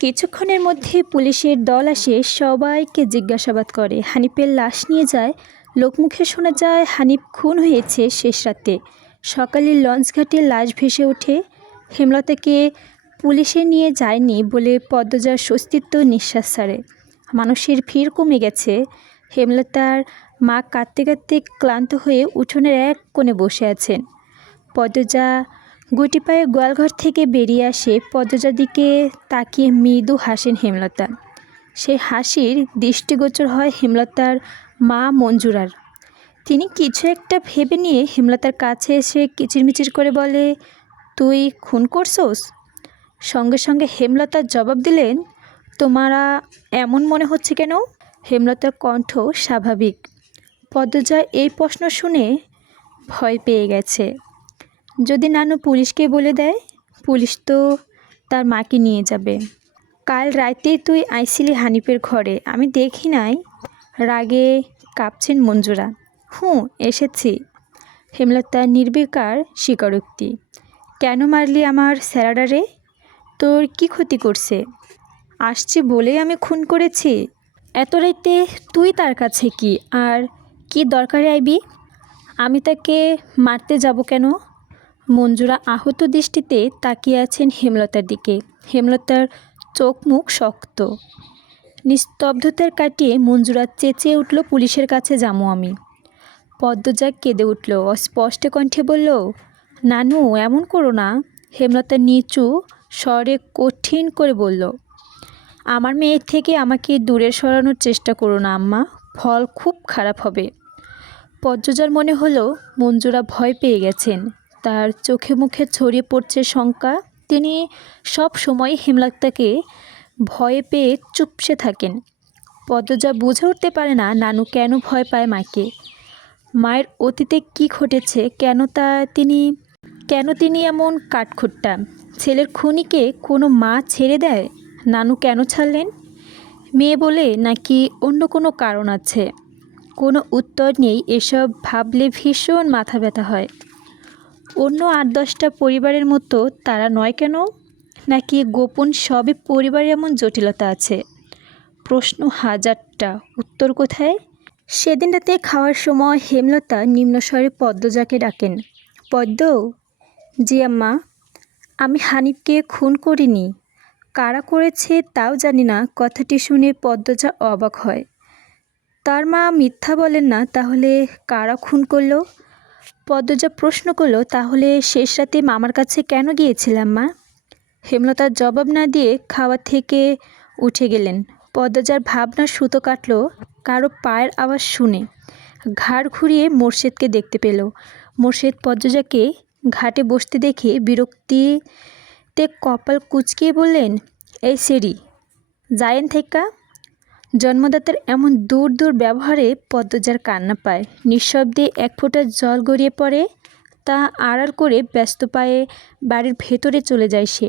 কিছুক্ষণের মধ্যে পুলিশের দল আসে, সবাইকে জিজ্ঞাসাবাদ করে। হানিফের লাশ নিয়ে যায়। লোকমুখে শোনা যায় হানিফ খুন হয়েছে শেষ রাতে। সকালে লঞ্চঘাটে লাশ ভেসে ওঠে। হেমলতাকে পুলিশে নিয়ে যায়নি বলে পদ্মজার স্বস্তিত্ব নিঃশ্বাস ছাড়ে। মানুষের ভিড় কমে গেছে। হেমলতার মা কাঁদতে কাঁদতে ক্লান্ত হয়ে উঠোনের এক কোণে বসে আছেন। পদ্মজা গুটি পায়ে গোয়ালঘর থেকে বেরিয়ে আসে। পদ্মজার দিকে তাকিয়ে মৃদু হাসেন হেমলতা। সেই হাসির দৃষ্টিগোচর হয় হেমলতার মা মঞ্জুরার। তিনি কিছু একটা ভেবে নিয়ে হেমলতার কাছে এসে কিচিরমিচির করে বলে, তুই খুন করছোস? সঙ্গে সঙ্গে হেমলতার জবাব দিলেন, তোমারা এমন মনে হচ্ছে কেন? হেমলতার কণ্ঠ স্বাভাবিক। পদ্মজা এই প্রশ্ন শুনে ভয় পেয়ে গেছে। যদি নানু পুলিশকে বলে দেয়? পুলিশ তো তার মাকে নিয়ে যাবে। কাল রাতেই তুই আইছিলি হানিফের ঘরে, আমি দেখি নাই? রাগে কাঁপছেন মঞ্জুরা। এসেছি। হেমলতা নির্বিকার স্বীকারোক্তি। কেন মারলি আমার স্যারাডারে? তোর কি ক্ষতি করছে? আসছি বলেই আমি খুন করেছি? এত রাইতে তুই তার কাছে কি আর কি দরকারে আইবি? আমি তাকে মারতে যাব কেন? মঞ্জুরা আহত দৃষ্টিতে তাকিয়ে আছেন হেমলতার দিকে। হেমলতার চোখ মুখ শক্ত। নিস্তব্ধতার কাটিয়ে মঞ্জুরা চেঁচিয়ে উঠল, পুলিশের কাছে যাবো আমি। পদ্মজা কেঁদে উঠল, অস্পষ্ট কণ্ঠে বলল, নানু এমন করো না। হেমলতা নিচু স্বরে কঠিন করে বলল, আমার মেয়ের থেকে আমাকে দূরে সরানোর চেষ্টা করো না আম্মা, ফল খুব খারাপ হবে। পদ্মজার মনে হলো মঞ্জুরা ভয় পেয়ে গেছেন। তার চোখে মুখে ছড়িয়ে পড়ছে শঙ্কা। তিনি সব সময় হেমলতাকে ভয়ে পেয়ে চুপসে থাকেন। পদ্মজা বুঝে উঠতে পারে না নানু কেন ভয় পায় মাকে। মায়ের অতীতে কি ঘটেছে, কেন তিনি এমন কাঠখোট্টা? ছেলের খুনিকে কোনো মা ছেড়ে দেয়? নানু কেন ছাড়লেন? মেয়ে বলে নাকি অন্য কোনো কারণ আছে? কোনো উত্তর নেই। এসব ভাবলে ভীষণ মাথা ব্যথা হয়। অন্য 8-10টা পরিবারের মতো তারা নয় কেন? নাকি গোপন সবই পরিবারে এমন জটিলতা আছে? প্রশ্ন হাজারটা, উত্তর কোথায়? সেদিন রাতে খাওয়ার সময় হেমলতা নিম্নস্বরে পদ্মজাকে ডাকেন, পদ্ম। জি আম্মা। আমি হানিফকে খুন করিনি। কারা করেছে তাও জানি না। কথাটি শুনে পদ্মজা অবাক হয়। তার মা মিথ্যা বলেন না, তাহলে কারা খুন করলো? পদ্মজা প্রশ্ন করলো, তাহলে শেষ রাতে মামার কাছে কেন গিয়েছিলাম মা? হেমলতার জবাব না দিয়ে খাওয়া থেকে উঠে গেলেন। পদ্মজার ভাবনার সুতো কাটল কারো পায়ের আওয়াজ শুনে। ঘাড় ঘুরিয়ে মোর্শেদকে দেখতে পেল। মোর্শেদ পদ্মজাকে ঘাটে বসতে দেখে বিরক্তিতে কপাল কুঁচকিয়ে বললেন, এই সেরি যায়েন থেকা। জন্মদাতার এমন দূর দূর ব্যবহারে পদ্মজার কান্না পায়। নিঃশব্দে এক ফোঁটা জল গড়িয়ে পড়ে। তা আড়াল করে ব্যস্ত পায়ে বাড়ির ভেতরে চলে যায় সে।